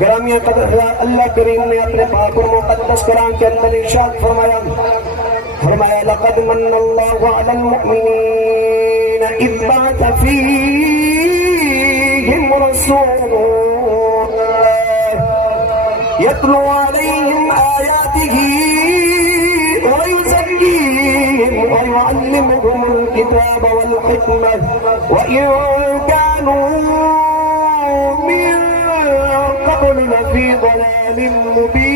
گرامی قدر اللہ کریم نے اپنے پاک و مقدس قرآن کے اندر ارشاد فرمایا لقد من اللہ علی المؤمنین اذ بعث فیہم رسولا یتلو علیہم آیاتہ ویزکیہم ویعلمہم الکتاب والحکمہ وإن كانوا من قبل لفی ضلال مبین۔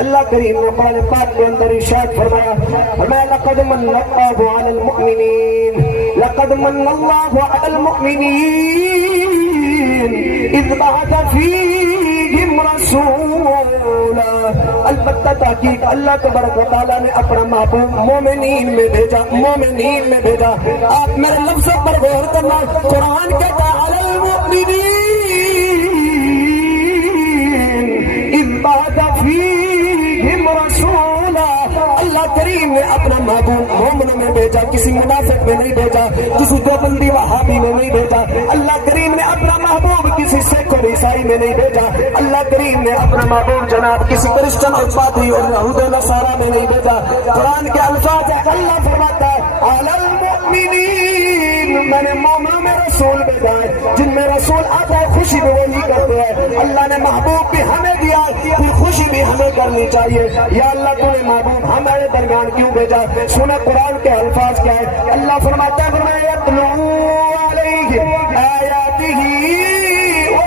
اللہ کریم نے قرآن پاک کے اندر ارشاد فرمایا لقد من اللہ علی المؤمنین لقد من اللہ علی المؤمنین اذ بعث فیہم رسولا، البتہ تحقیق اللہ تبارک و تعالیٰ نے اپنا محبوب مومنین میں بھیجا۔ آپ میرے لفظوں پر غور کرنا، قرآن کہتا ہے علی المؤمنین اذ بعث فیہم رسولا، اللہ کریم نے اپنا محبوب مومنوں میں بھیجا، کسی منافق میں نہیں بھیجا، کسی دیوبندی وہابی میں نہیں بھیجا۔ اللہ کریم نے اپنا محبوب کسی سکھ اور عیسائی میں نہیں بھیجا۔ اللہ کریم نے اپنا محبوب جناب کسی کرسچن اور پادری اور یہود و نصارہ میں نہیں بھیجا۔ قرآن کے الفاظ ہے، اللہ فرماتا ہے علی المؤمنین، میں نے مومنوں میں رسول بھیجا ہے۔ جن میں رسول آتا ہے خوشی بھی وہی کرتے ہیں۔ اللہ نے محبوب بھی ہمیں دیا، پھر خوشی بھی ہمیں کرنی چاہیے۔ یا اللہ تو نے محبوب ہمارے درمیان کیوں بھیجا؟ سنیں قرآن کے الفاظ کیا ہے۔ اللہ فرماتا ہے یتلو علیہم آیاتہ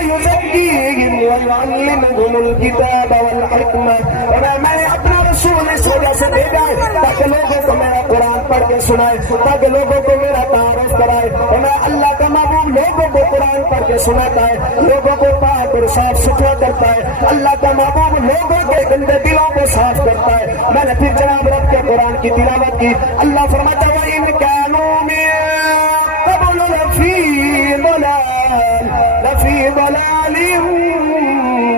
ویزکیہم ویعلمہم الکتاب والحکمہ، اور میں نے اپنا رسول اس وجہ سے بھیجا ہے تاکہ لوگوں کو میرا قرآن پڑھ کے سنائے، تاکہ لوگوں کو میرا تعارف کرائے۔ اور میں اللہ کا محبوب لوگوں کو قرآن پڑھ کے سناتا ہے، لوگوں کو پاک اور صاف ستھرا کرتا ہے۔ اللہ کا محبوب لوگوں کے گندے دلوں کو صاف کرتا ہے۔ میں نے پھر جناب رب کے قرآن کی تلاوت کی۔ اللہ فرماتا ہے وَإِن كَانُوا مِن قَبْلُ لَفِي ضَلَالٍ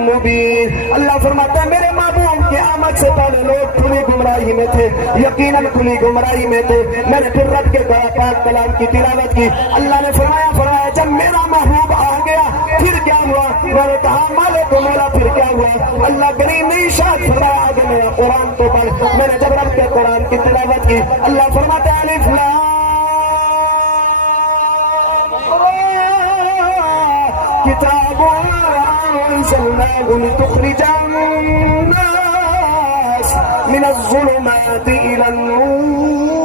مُبِينٍ۔ اللہ فرماتا ہے میرے محبوب کی آمد سے پہلے لوگ کھلی گمراہی میں تھے، یقیناً کھلی گمراہی میں تھے۔ میں نے پھر رب کے پاک کلام کی تلاوت کی۔ اللہ نے فرمایا جب میرا محبوب آ گیا پھر کیا ہوا؟ میں نے کہا مالک و مولا پھر کیا ہوا؟ اللہ کریم نے ارشاد فرمایا آگے میرا قرآن تو پڑھ۔ میں نے جب رب کے قرآن کی تلاوت کی، اللہ فرماتا ہے الف لام کتاب انزلناه لتخرج الناس من الظلمات الى النور